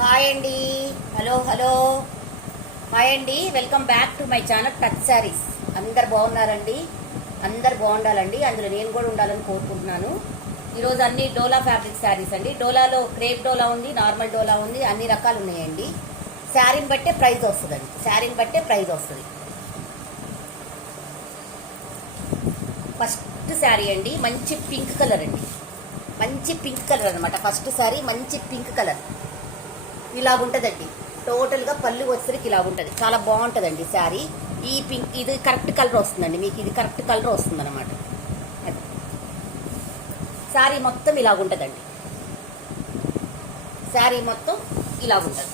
Hi అండి. Hello hello. Hi అండి, welcome back to my channel touch saris. అందరు బాగున్నారండి? అందరు బాగుండాలండి, అందులో నేను కూడా ఉండాలని కోరుకుంటున్నాను. ఈరోజు అన్ని డోలా ఫ్యాబ్రిక్ శారీస్ అండి. డోలాలో క్రేప్ డోలా ఉంది, నార్మల్ డోలా ఉంది, అన్ని రకాలు ఉన్నాయండి. శారీని బట్టే ప్రైస్ వస్తుందండి, శారీని బట్టే ప్రైస్ వస్తుంది. ఫస్ట్ శారీ అండి, మంచి పింక్ కలర్ అండి, మంచి పింక్ కలర్ అనమాట. ఫస్ట్ శారీ మంచి పింక్ కలర్ ఇలాగుంటుందండి. టోటల్గా పళ్ళు వచ్చేసరికి ఇలా ఉంటుంది, చాలా బాగుంటుందండి శారీ. ఈ పింక్ ఇది కరెక్ట్ కలర్ వస్తుందండి, మీకు ఇది కరెక్ట్ కలర్ వస్తుంది అనమాట. శారీ మొత్తం ఇలాగుంటుందండి, శారీ మొత్తం ఇలాగుంటుంది.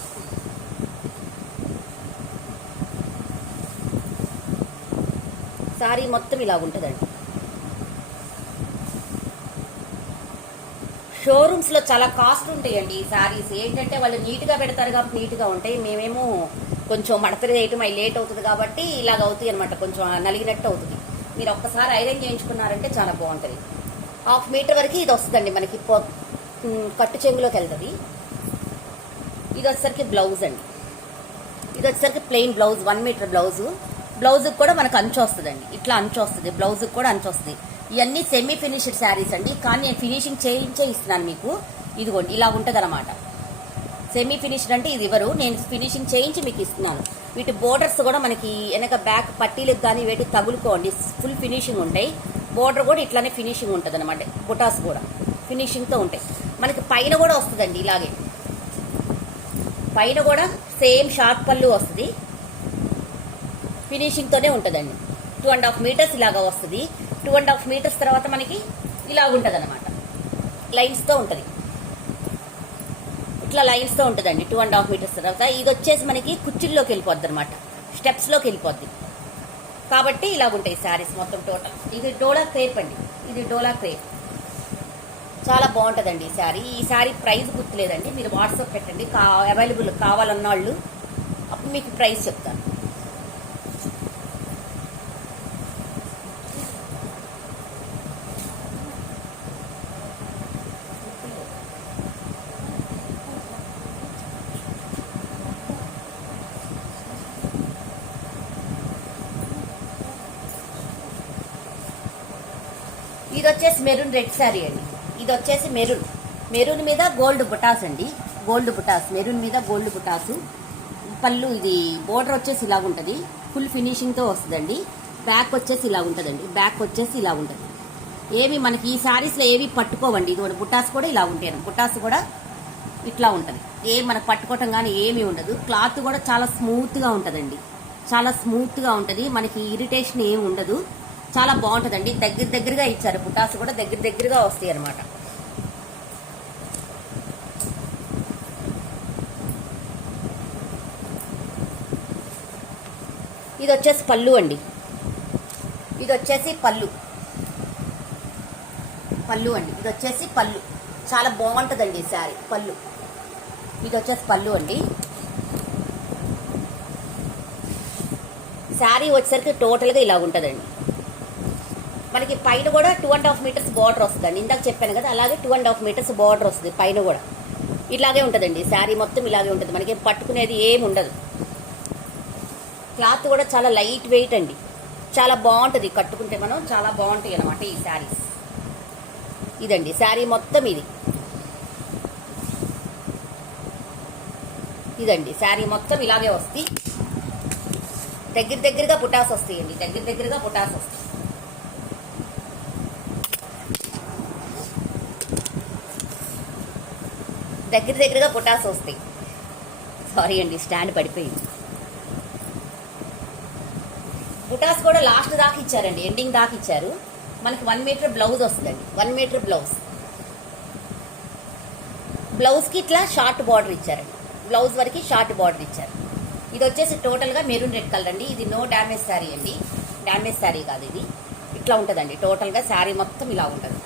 శారీ మొత్తం ఇలాగుంటుందండి. షోరూమ్స్లో చాలా కాస్ట్ ఉంటాయండి ఈ శారీస్. ఏంటంటే వాళ్ళు నీట్గా పెడతారు కాబట్టి నీట్గా ఉంటాయి. మేమేమో కొంచెం మడతలు వేయటం అవి లేట్ అవుతుంది కాబట్టి ఇలాగ అవుతాయి అనమాట, కొంచెం నలిగినట్టు అవుతుంది. మీరు ఒక్కసారి ఐరన్ చేయించుకున్నారంటే చాలా బాగుంటుంది. 1/2 మీటర్ వరకు ఇది వస్తుందండి మనకి, కట్టు చెంగులోకి వెళ్తుంది. ఇది వచ్చేసరికి బ్లౌజ్ అండి, ఇది వచ్చేసరికి ప్లెయిన్ బ్లౌజ్, 1 మీటర్ బ్లౌజు. బ్లౌజ్కి కూడా మనకు అంచు వస్తుందండి, ఇట్లా అంచు వస్తుంది, బ్లౌజ్కి కూడా అంచు వస్తుంది. ఇవన్నీ సెమీ ఫినిష్డ్ శారీస్ అండి, కానీ నేను ఫినిషింగ్ చేయించే ఇస్తున్నాను మీకు. ఇదిగోండి ఇలా ఉంటుంది అనమాట. సెమీ ఫినిష్డ్ అంటే ఇది ఇవ్వరు, నేను ఫినిషింగ్ చేయించి మీకు ఇస్తున్నాను. వీటి బోర్డర్స్ కూడా మనకి వెనక బ్యాక్ పట్టీలకు కానీ వేటికి తగులుకోండి, ఫుల్ ఫినిషింగ్ ఉంటాయి. బోర్డర్ కూడా ఇట్లానే ఫినిషింగ్ ఉంటుంది అనమాట. బుటాస్ కూడా ఫినిషింగ్తో ఉంటాయి. మనకి పైన కూడా వస్తుందండి ఇలాగే, పైన కూడా సేమ్ షార్ట్ పళ్ళు వస్తుంది, ఫినిషింగ్తోనే ఉంటుందండి. 2.5 మీటర్స్ ఇలాగా వస్తుంది. 2.5 మీటర్స్ తర్వాత మనకి ఇలాగుంటుంది అనమాట, లైన్స్తో ఉంటుంది, ఇట్లా లైన్స్తో ఉంటుందండి. 2.5 మీటర్స్ తర్వాత ఇది వచ్చేసి మనకి కుర్చీల్లోకి వెళ్ళిపోద్ది అనమాట, స్టెప్స్లోకి వెళ్ళిపోద్ది. కాబట్టి ఇలాగుంటాయి శారీస్ మొత్తం టోటల్. ఇది డోలా క్రేప్ అండి, ఇది డోలా క్రేప్, చాలా బాగుంటుందండి ఈ శారీ. ఈ శారీ ప్రైస్ గుర్తులేదండి, మీరు వాట్సాప్ పెట్టండి, అవైలబుల్ కావాలన్న వాళ్ళు, అప్పుడు మీకు ప్రైస్ చెప్తాను. ఇది వచ్చేసి మెరూన్ రెడ్ శారీ అండి. ఇది వచ్చేసి మెరూన్ మీద గోల్డ్ బుటాస్ అండి, గోల్డ్ బుటాస్, మెరూన్ మీద గోల్డ్ బుటాసు. పళ్ళు ఇది బోర్డర్ వచ్చేసి ఇలాగుంటుంది, ఫుల్ ఫినిషింగ్తో వస్తుందండి. బ్యాక్ వచ్చేసి ఇలా ఉంటుందండి, బ్యాక్ వచ్చేసి ఇలా ఉంటుంది. ఏమి మనకి ఈ శారీస్లో ఏవి పట్టుకోవండి. ఇది బుటాస్ కూడా ఇలా ఉంటాయి, బుటాస్ కూడా ఇట్లా ఉంటుంది. మనకు పట్టుకోవటం కానీ ఏమీ ఉండదు. క్లాత్ కూడా చాలా స్మూత్గా ఉంటుందండి, చాలా స్మూత్గా ఉంటుంది, మనకి ఇరిటేషన్ ఏమి ఉండదు, చాలా బాగుంటుందండి. దగ్గరగా ఇచ్చారు, బుటాస్ కూడా దగ్గరగా వస్తాయి అనమాట. ఇది వచ్చేసి పళ్ళు అండి, ఇది వచ్చేసి పళ్ళు అండి, ఇది వచ్చేసి పళ్ళు, చాలా బాగుంటుందండి ఈ శారీ. పళ్ళు ఇది వచ్చేసి పళ్ళు అండి. శారీ వచ్చేసరికి టోటల్గా ఇలా ఉంటుందండి. మనకి పైన కూడా 2.5 మీటర్స్ బార్డర్ వస్తుందండి, ఇందాక చెప్పాను కదా, అలాగే 2.5 మీటర్స్ బార్డర్ వస్తుంది. పైన కూడా ఇలాగే ఉంటుందండి, శారీ మొత్తం ఇలాగే ఉంటుంది, మనకి పట్టుకునేది ఏమి ఉండదు. క్లాత్ కూడా చాలా లైట్ వెయిట్ అండి, చాలా బాగుంటుంది కట్టుకుంటే, మనం చాలా బాగుంటాయి అనమాట ఈ శారీస్. ఇదండి శారీ మొత్తం, ఇదండి శారీ మొత్తం ఇలాగే వస్తాయి. దగ్గరగా బుటాస్ వస్తాయండి, దగ్గరగా బుటాస్ వస్తాయి. దగ్గరగా బుటాస్ వస్తాయి. సారీ అండి, స్టాండ్ పడిపోయింది. బుటాస్ కూడా లాస్ట్ దాకా ఇచ్చారండి, ఎండింగ్ దాకా ఇచ్చారు. మనకి 1 మీటర్ బ్లౌజ్ వస్తుందండి, 1 మీటర్ బ్లౌజ్కి ఇట్లా షార్ట్ బార్డర్ ఇచ్చారండి, బ్లౌజ్ వరకు షార్ట్ బార్డర్ ఇచ్చారు. ఇది వచ్చేసి టోటల్గా మెరూన్ రెడ్ కలర్ అండి. ఇది నో డ్యామేజ్ శారీ అండి, డ్యామేజ్ శారీ కాదు ఇది. ఇట్లా ఉంటుందండి టోటల్గా, శారీ మొత్తం ఇలా ఉంటుంది,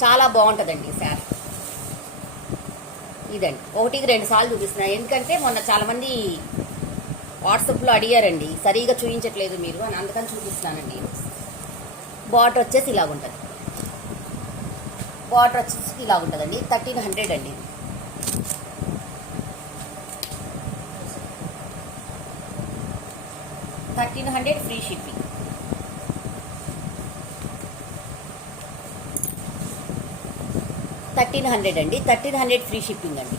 చాలా బాగుంటుందండి ఈ శారీ. ఇదండి 1కి 2 సార్లు చూపిస్తున్నాను, ఎందుకంటే మొన్న చాలామంది వాట్సాప్లో అడిగారండి, సరిగా చూపించట్లేదు మీరు అని, అందుకని చూపిస్తున్నానండి. బార్డర్ వచ్చేసి ఇలా ఉంటుంది, బార్డర్ వచ్చేసి ఇలా ఉంటుందండి. 1300 అండి. 1300 ఫ్రీ షిప్పింగ్. అండి 1300 ఫ్రీ షిప్పింగ్ అండి.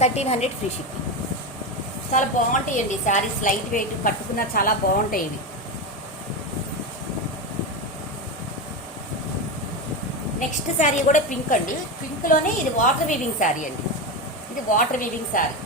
1300 ఫ్రీ షిప్పింగ్. చాలా బాగుంటాయండి శారీస్, లైట్ వెయిట్, కట్టుకున్నా చాలా బాగుంటాయి ఇవి. నెక్స్ట్ శారీ కూడా పింక్ అండి. పింక్లోనే ఇది వాటర్ వీవింగ్ శారీ అండి. ఇది వాటర్ వీవింగ్ శారీ.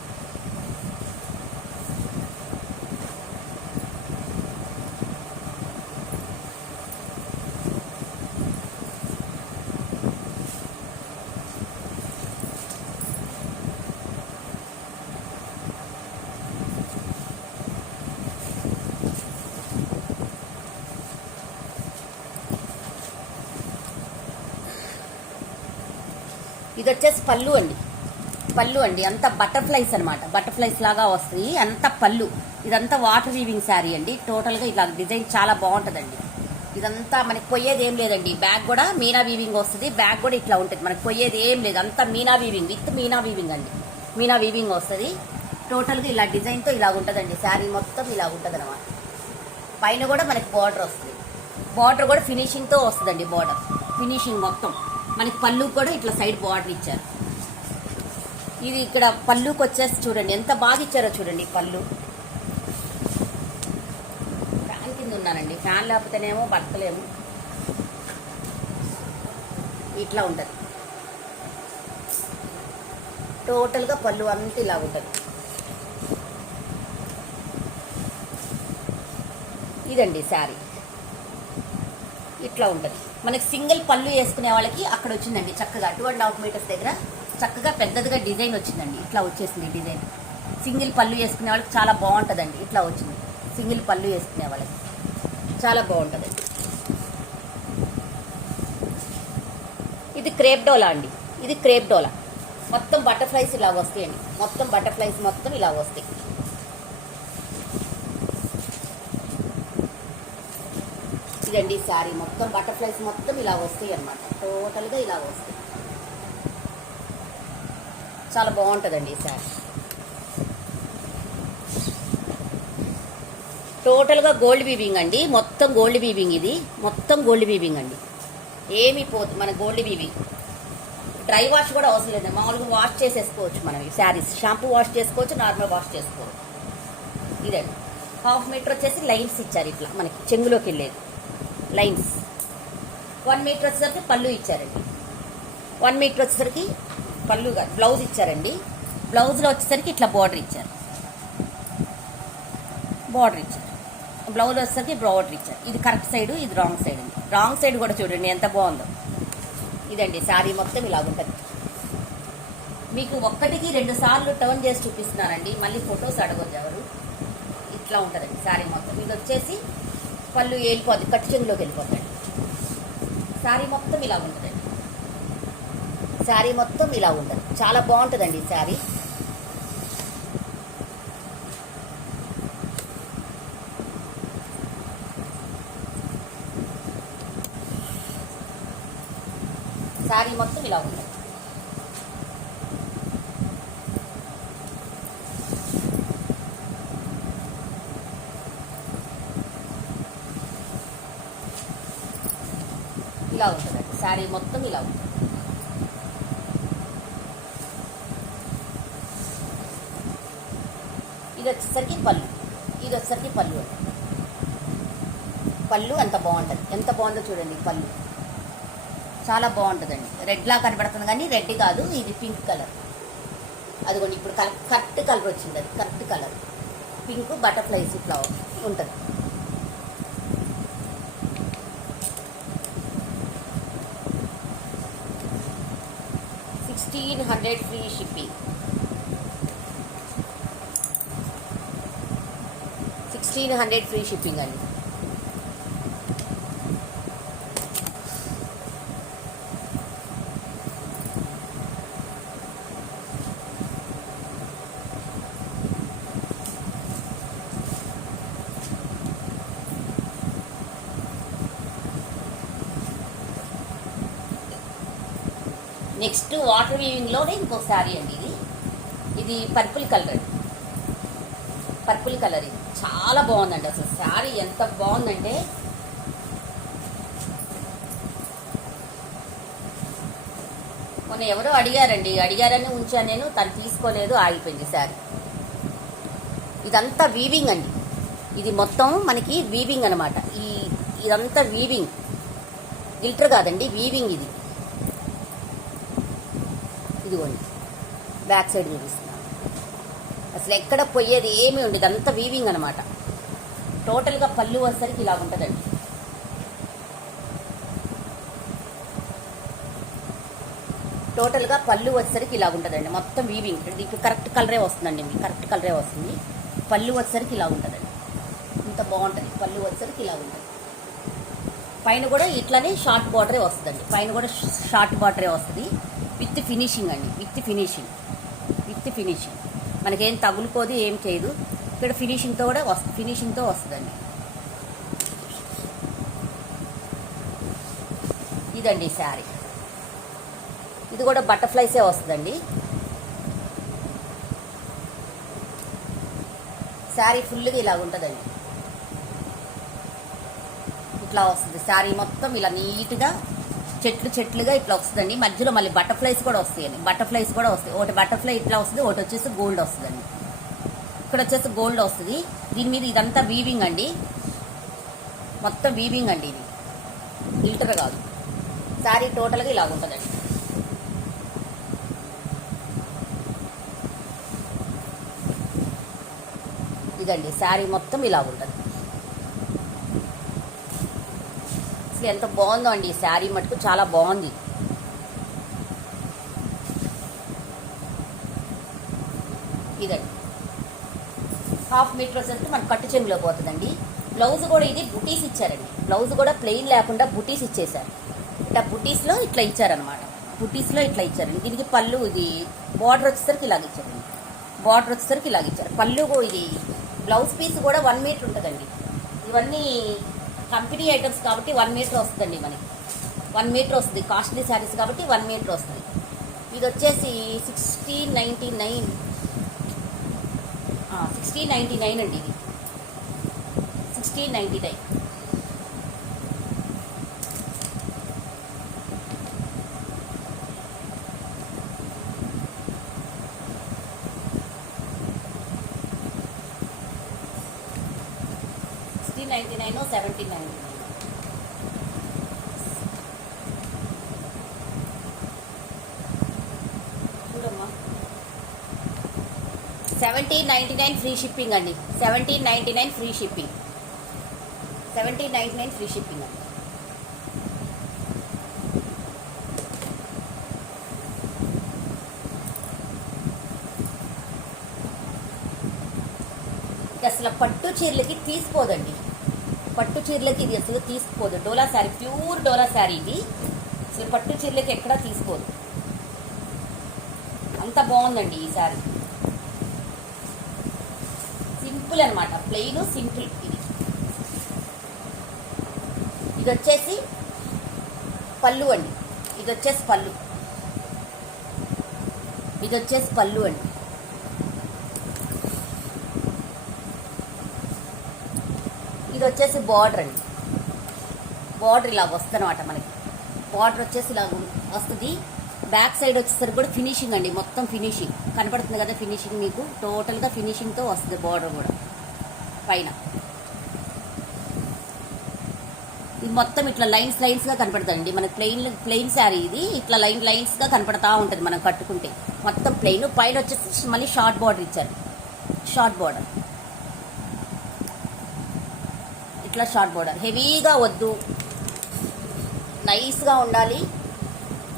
ఇది వచ్చేసి పళ్ళు అండి. అంతా బటర్ఫ్లైస్ అనమాట. బటర్ఫ్లైస్ లాగా వస్తాయి. అంత పళ్ళు. ఇదంతా వాటర్ వీవింగ్ శారీ అండి. టోటల్గా ఇలా డిజైన్ చాలా బాగుంటుందండి. ఇదంతా మనకి పోయేది ఏం లేదండి. బ్యాగ్ కూడా మీనా వీవింగ్ వస్తుంది. బ్యాగ్ కూడా ఇట్లా ఉంటుంది. మనకి పోయేది ఏం లేదు. అంతా Meena weaving with Meena weaving అండి. మీనా వీవింగ్ వస్తుంది. టోటల్గా ఇలా డిజైన్తో ఇలా ఉంటుందండి. శారీ మొత్తం ఇలా ఉంటుంది అనమాట. పైన కూడా మనకి బార్డర్ వస్తుంది. బార్డర్ కూడా ఫినిషింగ్తో వస్తుందండి. బార్డర్ ఫినిషింగ్ మొత్తం మనకి. పళ్ళు కూడా ఇట్లా సైడ్ బార్డర్ ఇచ్చారు. ఇది ఇక్కడ పళ్ళుకి వచ్చేసి చూడండి ఎంత బాగా ఇచ్చారో చూడండి. పళ్ళు ఫ్యాన్ కింద ఉన్నానండి. ఫ్యాన్ లేకపోతేనేమో బతకలేము. ఇట్లా ఉంటుంది టోటల్గా. పళ్ళు అంతా ఇలా ఉంటుంది. ఇదండి శారీ ఇట్లా ఉంటుంది. మనకి సింగిల్ పళ్ళు వేసుకునే వాళ్ళకి అక్కడ వచ్చిందండి చక్కగా 2.5 మీటర్స్ దగ్గర చక్కగా పెద్దదిగా డిజైన్ వచ్చిందండి. ఇట్లా వచ్చేసింది డిజైన్. సింగిల్ పళ్ళు వేసుకునే వాళ్ళకి చాలా బాగుంటుందండి. ఇట్లా వచ్చింది సింగిల్ పళ్ళు వేసుకునే వాళ్ళకి చాలా బాగుంటుందండి. ఇది క్రేప్ డోలా అండి. ఇది క్రేప్ డోలా. మొత్తం బటర్ఫ్లైస్ ఇలా వస్తాయండి. మొత్తం బటర్ఫ్లైస్ మొత్తం ఇలా వస్తాయి. ఇదండి శారీ మొత్తం బటర్ఫ్లైస్ మొత్తం ఇలా వస్తాయి అన్నమాట. టోటల్గా ఇలా వస్తాయి. చాలా బాగుంటుందండి ఈ శారీ. టోటల్గా గోల్డ్ వీవింగ్ అండి. మొత్తం గోల్డ్ వీవింగ్. ఇది మొత్తం గోల్డ్ వీవింగ్ అండి. ఏమీ పోదు మన గోల్డ్ వీవింగ్. డ్రై వాష్ కూడా అవసరం లేదు. మామూలుగా వాష్ చేసేసుకోవచ్చు మనం ఈ శారీస్. షాంపూ వాష్ చేసుకోవచ్చు, నార్మల్ వాష్ చేసుకోవచ్చు. ఇదండి 1/2 మీటర్ వచ్చేసి లైన్స్ ఇచ్చారు. ఇట్లా మనకి చెంగులోకి వెళ్ళేది లైన్స్. 1 మీటర్ వచ్చేసరికి పళ్ళు ఇచ్చారండి. 1 మీటర్ వచ్చేసరికి పళ్ళుగా బ్లౌజ్ ఇచ్చారండి. బ్లౌజ్లో వచ్చేసరికి ఇట్లా బార్డర్ ఇచ్చారు. బ్లౌజ్ వచ్చేసరికి బార్డర్ ఇచ్చారు. ఇది కరెక్ట్ సైడ్, ఇది రాంగ్ సైడ్ అండి. రాంగ్ సైడ్ కూడా చూడండి ఎంత బాగుందో. ఇదండి శారీ మొత్తం ఇలాగుంటుంది. మీకు 1కి 2 సార్లు టర్న్ చేసి చూపిస్తున్నానండి. మళ్ళీ ఫొటోస్ అడగొద్దు ఎవరు. ఇట్లా ఉంటుందండి శారీ మొత్తం. ఇది వచ్చేసి పళ్ళు వెళ్ళిపోద్ది, కట్టు చెంగులోకి వెళ్ళిపోతాడు. శారీ మొత్తం ఇలా ఉంటుందండి. శారీ మొత్తం ఇలా ఉంటుంది. చాలా బాగుంటుందండి ఈ శారీ. శారీ మొత్తం ఇలా ఉంటుంది. ఇలా ఉంటుందండి శారీ మొత్తం ఇలా ఉంటుంది. ఇది వచ్చేసరికి పళ్ళు. ఇది వచ్చేసరికి పళ్ళు అండి. పళ్ళు అంత బాగుంటుంది. ఎంత బాగుందో చూడండి. పళ్ళు చాలా బాగుంటుందండి. రెడ్లా కనబడుతుంది కానీ రెడ్ కాదు, ఇది పింక్ కలర్. అదిగోండి ఇప్పుడు కరెక్ట్ కలర్ వచ్చింది. అది కరెక్ట్ కలర్ పింక్ బటర్ఫ్లైస్ ఇట్లా ఉంటుంది. $1,600 ఫ్రీ షిప్పింగ్. 1,600 ఫ్రీ షిప్పింగ్ అండి. నెక్స్ట్ వాటర్ వీవింగ్లోనే ఇంకో శారీ అండి ఇది. ఇది పర్పుల్ కలర్ అండి, పర్పుల్ కలర్. ఇది చాలా బాగుందండి. అసలు శారీ ఎంత బాగుందంటే మొన్న ఎవరో అడిగారని ఉంచాను నేను, తను తీసుకోలేదు, ఆగిపోయింది శారీ. ఇదంతా వీవింగ్ అండి, ఇది మొత్తం మనకి వీవింగ్ అనమాట. ఇదంతా వీవింగ్, గిల్టర్ కాదండి, వీవింగ్. ఇదిగోండి బ్యాక్ సైడ్ చూపిస్తున్నాను. అసలు ఎక్కడ పోయేది ఏమీ ఉండదు, ఇదంతా వీవింగ్ అనమాట. టోటల్గా పళ్ళు వచ్చేసరికి ఇలా ఉంటుందండి. టోటల్గా పళ్ళు వచ్చేసరికి ఇలా ఉంటుందండి, మొత్తం వీవింగ్. ఇది కరెక్ట్ కలరే వస్తుందండి, మీకు కరెక్ట్ కలరే వస్తుంది. పళ్ళు వచ్చేసరికి ఇలా ఉంటుందండి, ఇంత బాగుంటుంది. పళ్ళు వచ్చేసరికి ఇలా ఉంటుంది. పైన కూడా ఇట్లానే షార్ట్ బార్డరే వస్తుందండి, పైన కూడా షార్ట్ బార్డరే వస్తుంది. విత్ ఫినిషింగ్ అండి, విత్ ఫినిషింగ్. మనకేం తగులుకోదు, ఏం చేయదు. ఇక్కడ ఫినిషింగ్తో కూడా ఫినిషింగ్తో వస్తుందండి. ఇదండి శారీ. ఇది కూడా బటర్ఫ్లైసే వస్తుందండి. శారీ ఫుల్గా ఇలా ఉంటుందండి, ఇట్లా వస్తుంది. శారీ మొత్తం ఇలా నీట్గా చెట్లుగా ఇట్లా వస్తుందండి. మధ్యలో మళ్ళీ బటర్ఫ్లైస్ కూడా వస్తాయండి, ఒకటి బటర్ఫ్లై ఇట్లా వస్తుంది, ఒకటి వచ్చేసి గోల్డ్ వస్తుందండి. ఇక్కడ వచ్చేసి గోల్డ్ వస్తుంది. దీని మీద ఇదంతా వీవింగ్ అండి, మొత్తం వీవింగ్ అండి. ఇది గిల్టర్ కాదు. శారీ టోటల్గా ఇలా ఉంటుందండి. ఇదండి శారీ మొత్తం ఇలా ఉంటుంది. అసలు ఎంత బాగుందో అండి ఈ శారీ, మటుకు చాలా బాగుంది. ఇదండి హాఫ్ మీటర్ వచ్చేసి మనకు కట్టు చెంగులో పోతుందండి. బ్లౌజ్ కూడా ఇది బుటీస్ ఇచ్చారండి, బ్లౌజ్ కూడా ప్లెయిన్ లేకుండా బుటీస్ ఇచ్చేసారు. ఇట్లా బుటీస్లో ఇట్లా ఇచ్చారనమాట, బుటీస్లో ఇట్లా ఇచ్చారండి. దీనికి పళ్ళు, ఇది బార్డర్ వచ్చేసరికి ఇలాగ ఇచ్చారండి, పళ్ళు. ఇది బ్లౌజ్ పీస్ కూడా 1 మీటర్ ఉంటుందండి. ఇవన్నీ కంపెనీ ఐటమ్స్ కాబట్టి 1 మీటర్ వస్తుందండి మనకి, 1 మీటర్ వస్తుంది. కాస్ట్లీ శారీస్ కాబట్టి 1 మీటర్ వస్తుంది. ఇది వచ్చేసి 1699 అండి. ఇది 1699. $99 or $79. చూడమ్మా, $17.99 ఫ్రీ షిప్పింగ్ అండి. $17.99 ఫ్రీ షిప్పింగ్. $17.99 ఫ్రీ షిప్పింగ్ అండి. అసలు పట్టు చీరలకి తీసిపోదండి, పట్టు చీరలకి ఇది అసలు తీసిపోదు. డోలా శారీ, ప్యూర్ డోలా శారీ ఇది. అసలు పట్టు చీరలకి ఎక్కడా తీసిపోదు, అంత బాగుందండి ఈ శారీ. సింపుల్ అనమాట, ప్లెయిన్ సింపుల్. ఇది వచ్చేసి పళ్ళు అండి, ఇది వచ్చేసి పళ్ళు అండి. ఇది వచ్చేసి బార్డర్ అండి, బార్డర్ ఇలాగ వస్తుంది అనమాట మనకి. బార్డర్ వచ్చేసి ఇలా వస్తుంది. బ్యాక్ సైడ్ వచ్చేసరికి కూడా ఫినిషింగ్ అండి, మొత్తం ఫినిషింగ్ కనపడుతుంది కదా. ఫినిషింగ్ మీకు టోటల్గా ఫినిషింగ్తో వస్తుంది. బార్డర్ కూడా పైన ఇది మొత్తం ఇట్లా లైన్స్గా కనపడుతుందండి మనకి. ప్లెయిన్ శారీ ఇది, ఇట్లా లైన్స్గా కనపడతా ఉంటుంది మనం కట్టుకుంటే. మొత్తం ప్లెయిన్, పైన వచ్చేసి మళ్ళీ షార్ట్ బార్డర్ ఇచ్చారు. షార్ట్ బార్డర్ ఇట్లా షార్ట్ బార్డర్. హెవీగా వద్దు, నైస్గా ఉండాలి,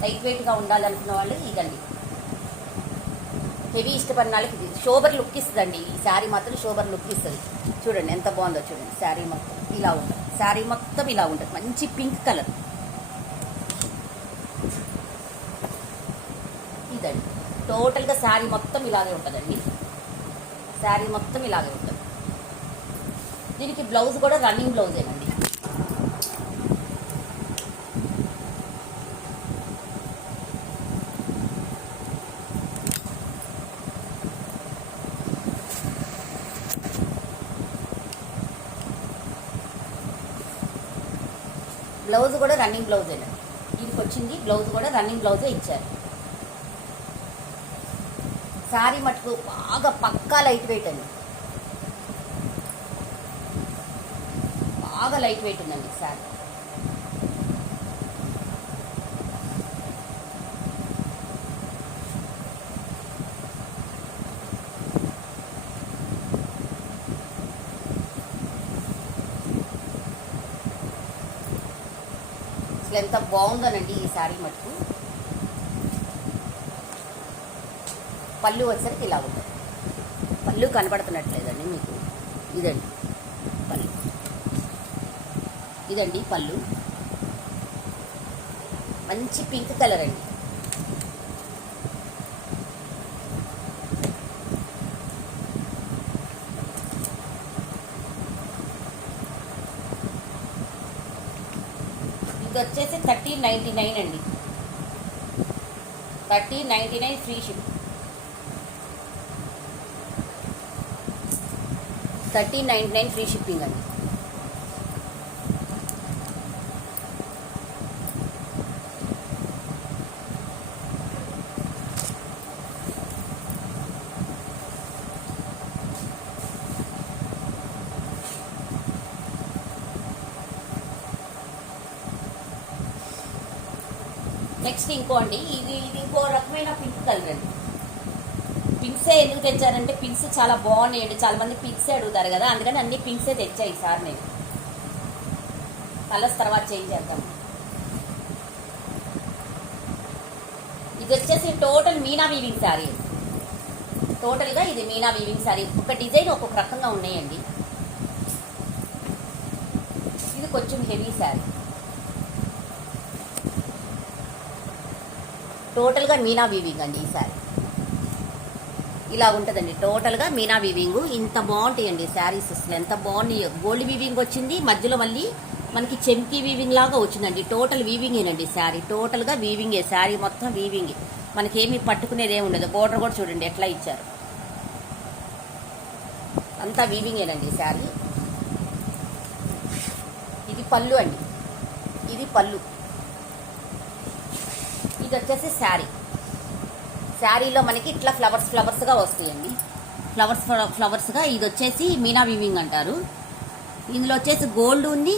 లైట్ వెయిట్గా ఉండాలి అనుకున్న వాళ్ళు ఇదండి. హెవీ ఇష్టపడిన వాళ్ళకి ఇది షోబర్ లుక్ ఇస్తుందండి. ఈ శారీ మాత్రం షోబర్ లుక్ ఇస్తుంది. చూడండి ఎంత బాగుందో చూడండి. శారీ మొత్తం ఇలా ఉంటుంది, శారీ మొత్తం ఇలా ఉంటుంది. మంచి పింక్ కలర్ ఇదండి. టోటల్గా శారీ మొత్తం ఇలాగే ఉంటుందండి, శారీ మొత్తం ఇలాగే ఉంటుంది. దీనికి బ్లౌజ్ కూడా రన్నింగ్ బ్లౌజేనండి. బ్లౌజ్ కూడా రన్నింగ్ బ్లౌజేనండి. దీనికి వచ్చింది బ్లౌజ్ కూడా రన్నింగ్ బ్లౌజే ఇచ్చారు. శారీ మటుకు బాగా పక్కా లైట్ వెయిట్ అండి, బాగా లైట్ వెయిట్ ఉందండి శారీ. అసలు ఎంత బాగుందోనండి ఈ శారీ మటుకు. పళ్ళు వచ్చేసరికి ఇలా ఉంటుంది. పళ్ళు కనబడుతున్నట్లేదండి మీకు. ఇదండి పళ్ళు, ఇదండి పళ్ళు. మంచి పింక్ కలర్ అండి. ఇది వచ్చేసి 1399 అండి. 1399 ఫ్రీ షిప్. 1399 ఫ్రీ షిప్పింగ్ అండి. నెక్స్ట్ ఇంకో అండి, ఇది ఇంకో రకమైన పింక్ కలర్ అండి. పింక్సే ఎందుకు తెచ్చారంటే పింక్స్ చాలా బాగున్నాయండి. చాలా మంది పింక్సే అడుగుతారు కదా, అందుకని అన్ని పింక్సే తెచ్చాయి ఈసారి నేను. కలర్స్ తర్వాత చేంజ్ చేద్దాం. ఇది వచ్చేసి టోటల్ మీనా వీవింగ్ శారీ. టోటల్గా ఇది మీనా వీవింగ్ శారీ. ఒక డిజైన్ ఒక్కొక్క రకంగా ఉన్నాయండి. ఇది కొంచెం హెవీ శారీ. టోటల్గా మీనా వీవింగ్ అండి ఈ శారీ. ఇలా ఉంటుందండి టోటల్గా మీనా వీవింగ్. ఇంత బాగుంటాయండి శారీస్, అసలు ఎంత బాగున్నాయి. గోల్డ్ వీవింగ్ వచ్చింది, మధ్యలో మళ్ళీ మనకి చెంకీ వీవింగ్ లాగా వచ్చిందండి. టోటల్ వీవింగేనండి శారీ. టోటల్గా వీవింగే శారీ, మొత్తం వీవింగ్. మనకేమీ పట్టుకునేది ఏమి ఉండదు. బోర్డర్ కూడా చూడండి ఎట్లా ఇచ్చారు, అంతా వీవింగేనండి శారీ. ఇది పళ్ళు అండి, ఇది పళ్ళు. ఇది వచ్చేసి శారీ. శారీలో మనకి ఇట్లా ఫ్లవర్స్గా వస్తాయండి. ఫ్లవర్స్గా. ఇది వచ్చేసి మీనా వీవింగ్ అంటారు. ఇందులో వచ్చేసి గోల్డ్ ఉంది,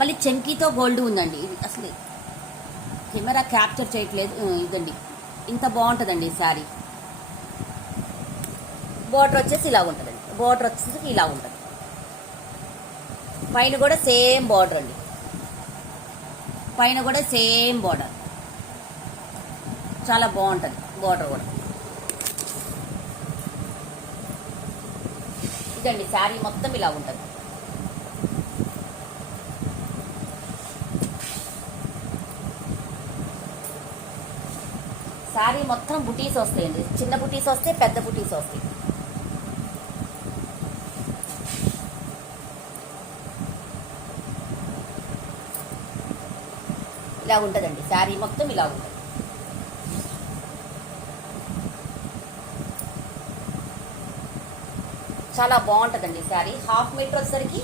మళ్ళీ చెంకీతో గోల్డ్ ఉందండి. ఇది అసలు కెమెరా క్యాప్చర్ చేయట్లేదు. ఇదండి ఇంత బాగుంటుందండి శారీ. బోర్డర్ వచ్చేసి ఇలా ఉంటుందండి. బోర్డర్ వచ్చేసి ఇలా ఉంటుంది. పైన కూడా సేమ్ బోర్డర్ అండి. పైన కూడా సేమ్ బోర్డర్. చాలా బాగుంటుంది బోర్డర్ కూడా. ఇదండి శారీ మొత్తం ఇలా ఉంటుంది. శారీ మొత్తం బుటీస్ వస్తాయండి. చిన్న బుటీస్ వస్తాయి, పెద్ద బుటీస్ వస్తాయి. ఇలా ఉంటుందండి శారీ మొత్తం ఇలా ఉంటుంది. చాలా బాగుంటుందండి శారీ. హాఫ్ మీటర్ వచ్చేసరికి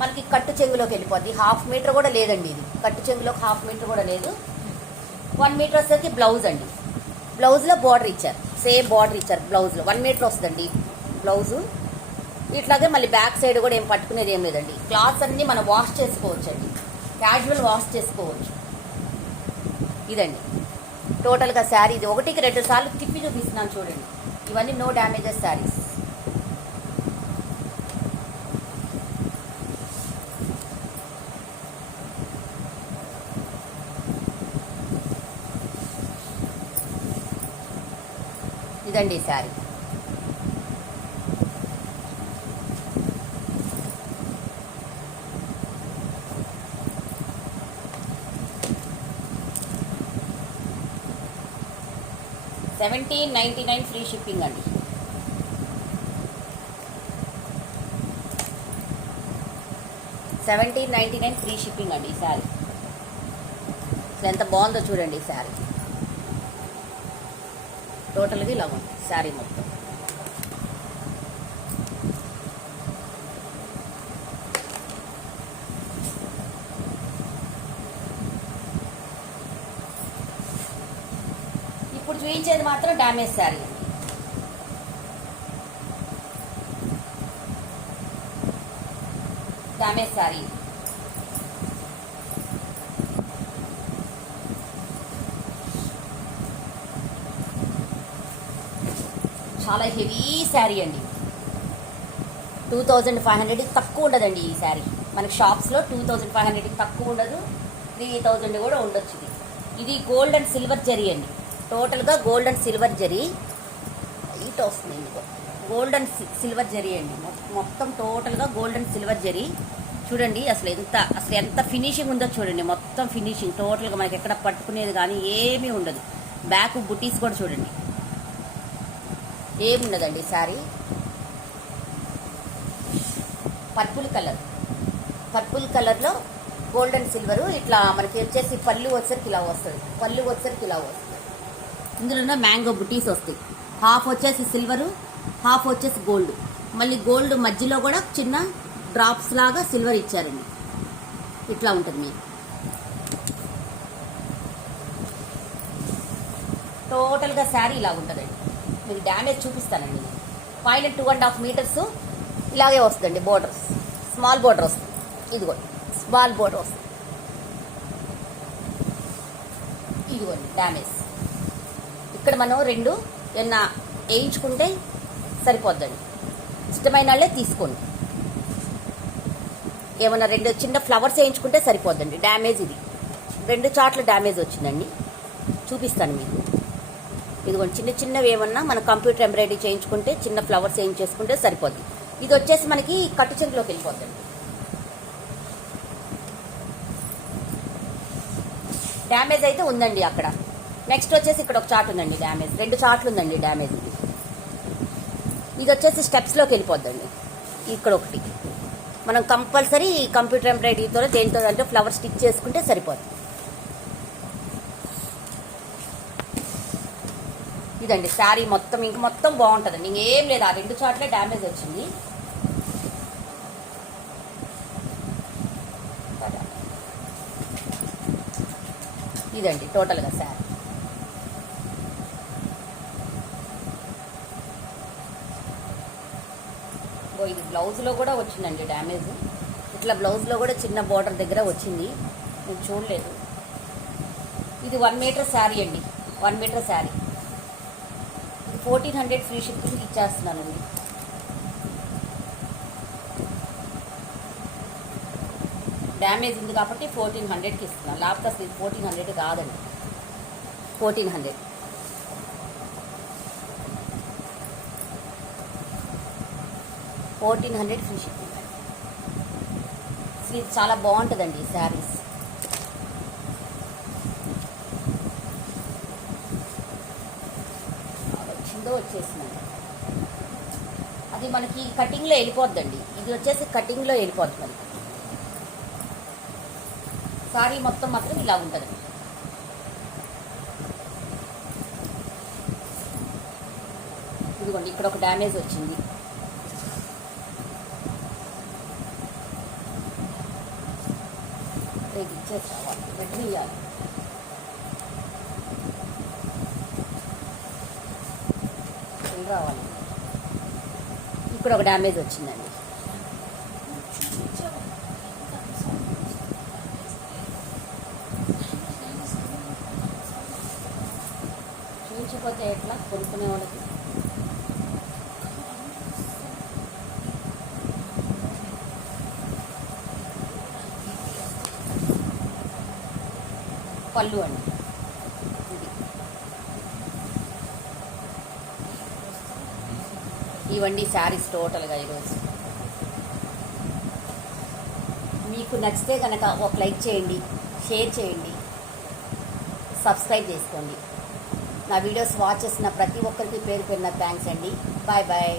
మనకి కట్టు చెంగులోకి వెళ్ళిపోద్ది. హాఫ్ మీటర్ కూడా లేదండి ఇది. కట్టు చెంగులోకి హాఫ్ మీటర్ కూడా లేదు. 1 మీటర్ వచ్చేసరికి బ్లౌజ్ అండి. బ్లౌజ్లో బార్డర్ ఇచ్చారు, సేమ్ బార్డర్ ఇచ్చారు బ్లౌజ్లో. 1 మీటర్ వస్తుందండి బ్లౌజు. ఇట్లాగే మళ్ళీ బ్యాక్ సైడ్ కూడా ఏం పట్టుకునేది ఏం లేదండి. క్లాత్స్ అన్నీ మనం వాష్ చేసుకోవచ్చు అండి, క్యాజువల్ వాష్ చేసుకోవచ్చు. ఇదండి టోటల్గా శారీ. ఇది 1కి 2 సార్లు తిప్పి చూపిస్తున్నాను చూడండి. ఇవన్నీ నో డ్యామేజెస్ శారీస్. ఇదండి శారీ. $17.99 ఫ్రీ షిప్పింగ్ అండి. $17.99 ఫ్రీ షిప్పింగ్ అండి ఈ శారీ. ఎంత బాగుందో చూడండి ఈ శారీ. టోటల్గా ఇలా ఉంది శారీ మొత్తం. చూపించేది మాత్రం డ్యామేజ్ శారీ. డ్యామేజ్ శారీ. చాలా హెవీ శారీ అండి. 2500 తక్కువ ఉండదండి ఈ శారీ. మనకి షాప్స్లో 2500 తక్కువ ఉండదు, 3000 కూడా ఉండొచ్చు. ఇది గోల్డ్ అండ్ సిల్వర్ జరీ అండి. టోటల్గా gold and silver zari it వస్తుంది. గోల్డ్ అండ్ సిల్వర్ జరీ అండి. మొత్తం టోటల్గా గోల్డ్ అండ్ సిల్వర్ జరీ. చూడండి అసలు ఎంత ఫినిషింగ్ ఉందో చూడండి. మొత్తం ఫినిషింగ్ టోటల్గా మనకి ఎక్కడ పట్టుకునేది కానీ ఏమీ ఉండదు. బ్యాక్ బుటీస్ కూడా చూడండి, ఏమి ఉండదండి శారీ. పర్పుల్ కలర్లో గోల్డ్ అండ్ సిల్వర్ ఇట్లా మనకి వచ్చేసి పళ్ళు వచ్చరికి ఇలా వస్తుంది. ఇందులో మ్యాంగో బుటీస్ వస్తాయి. హాఫ్ వచ్చేసి సిల్వరు, హాఫ్ వచ్చేసి గోల్డ్. మళ్ళీ గోల్డ్ మధ్యలో కూడా చిన్న డ్రాప్స్ లాగా సిల్వర్ ఇచ్చారండి. ఇట్లా ఉంటుంది మీకు టోటల్గా శారీ ఇలా ఉంటుందండి. మీకు డ్యామేజ్ చూపిస్తానండి. పైన 2.5 మీటర్స్ ఇలాగే వస్తుందండి. బోర్డర్స్ స్మాల్ బోర్డర్ వస్తుంది. ఇదిగోండి స్మాల్ బోర్డర్ వస్తుంది. ఇదిగోండి డ్యామేజ్. ఇక్కడ మనం 2 ఏమన్నా వేయించుకుంటే సరిపోద్దండి. ఇష్టమైన వాళ్ళే తీసుకోండి. ఏమన్నా 2 చిన్న ఫ్లవర్స్ వేయించుకుంటే సరిపోద్దండి. డ్యామేజ్ ఇది 2 చాట్ల డ్యామేజ్ వచ్చిందండి. చూపిస్తాను మీకు. ఇదిగోండి చిన్నవి ఏమన్నా మన కంప్యూటర్ ఎంబ్రాయిడరీ చేయించుకుంటే చిన్న ఫ్లవర్స్ వేయించేసుకుంటే సరిపోద్ది. ఇది వచ్చేసి మనకి కట్టు చెంగులోకి వెళ్ళిపోద్దండి. డ్యామేజ్ అయితే ఉందండి అక్కడ. నెక్స్ట్ వచ్చేసి ఇక్కడ ఒక చాట్ ఉందండి డ్యామేజ్. 2 చాట్లు ఉందండి డ్యామేజ్. ఇది వచ్చేసి స్టెప్స్లోకి వెళ్ళిపోద్దండి. ఇక్కడ ఒకటి మనం కంపల్సరీ కంప్యూటర్ ఎంబ్రాయిడరీతో దేంతో అంటే ఫ్లవర్ స్టిచ్ చేసుకుంటే సరిపోద్ది. ఇదండి శారీ మొత్తం. ఇంక మొత్తం బాగుంటుందండి. ఇంకేం లేదు, ఆ 2 చాట్లే డ్యామేజ్ వచ్చింది. ఇదండి టోటల్గా శారీ. ఇది బ్లౌజ్లో కూడా వచ్చిందండి డ్యామేజ్. ఇట్లా బ్లౌజ్లో కూడా చిన్న బోర్డర్ దగ్గర వచ్చింది, నేను చూడలేదు. ఇది 1 మీటర్ శారీ అండి. 1 మీటర్ శారీ 1400 ఫ్రీ షిప్పింగ్ ఇచ్చేస్తున్నానండి. డ్యామేజ్ ఉంది కాబట్టి 1400కి ఇస్తున్నాను. లేకపోతే అసలు ఇది 1400 కాదండి. 1400 ఫ్రీ షిప్పింగ్. ఇది చాలా బాగుంటుందండి ఈ శారీస్. వచ్చేసిందండి. అది మనకి కటింగ్లో వెళ్ళిపోద్దండి. ఇది వచ్చేసి కటింగ్లో వెళ్ళిపోద్ది మనకి. సారీ మొత్తం మాత్రం ఇలా ఉంటుంది. ఇదిగోండి ఇక్కడ ఒక డ్యామేజ్ వచ్చింది. ఇది ఇచ్చేసావాలి, పెట్టియాలి. రావాలి. ఇక్కడ ఒక డ్యామేజ్ వచ్చిందండి. చూపించకపోతే ఎట్లా కొనుక్కునే వాళ్ళకి. పళ్ళు అండి. ఇవండి శారీస్ టోటల్గా ఈరోజు. మీకు నచ్చితే కనుక ఒక లైక్ చేయండి, షేర్ చేయండి, సబ్స్క్రైబ్ చేసుకోండి. నా వీడియోస్ వాచ్ చేసిన ప్రతి ఒక్కరికి పేరు పేరున థ్యాంక్స్ అండి. Bye bye.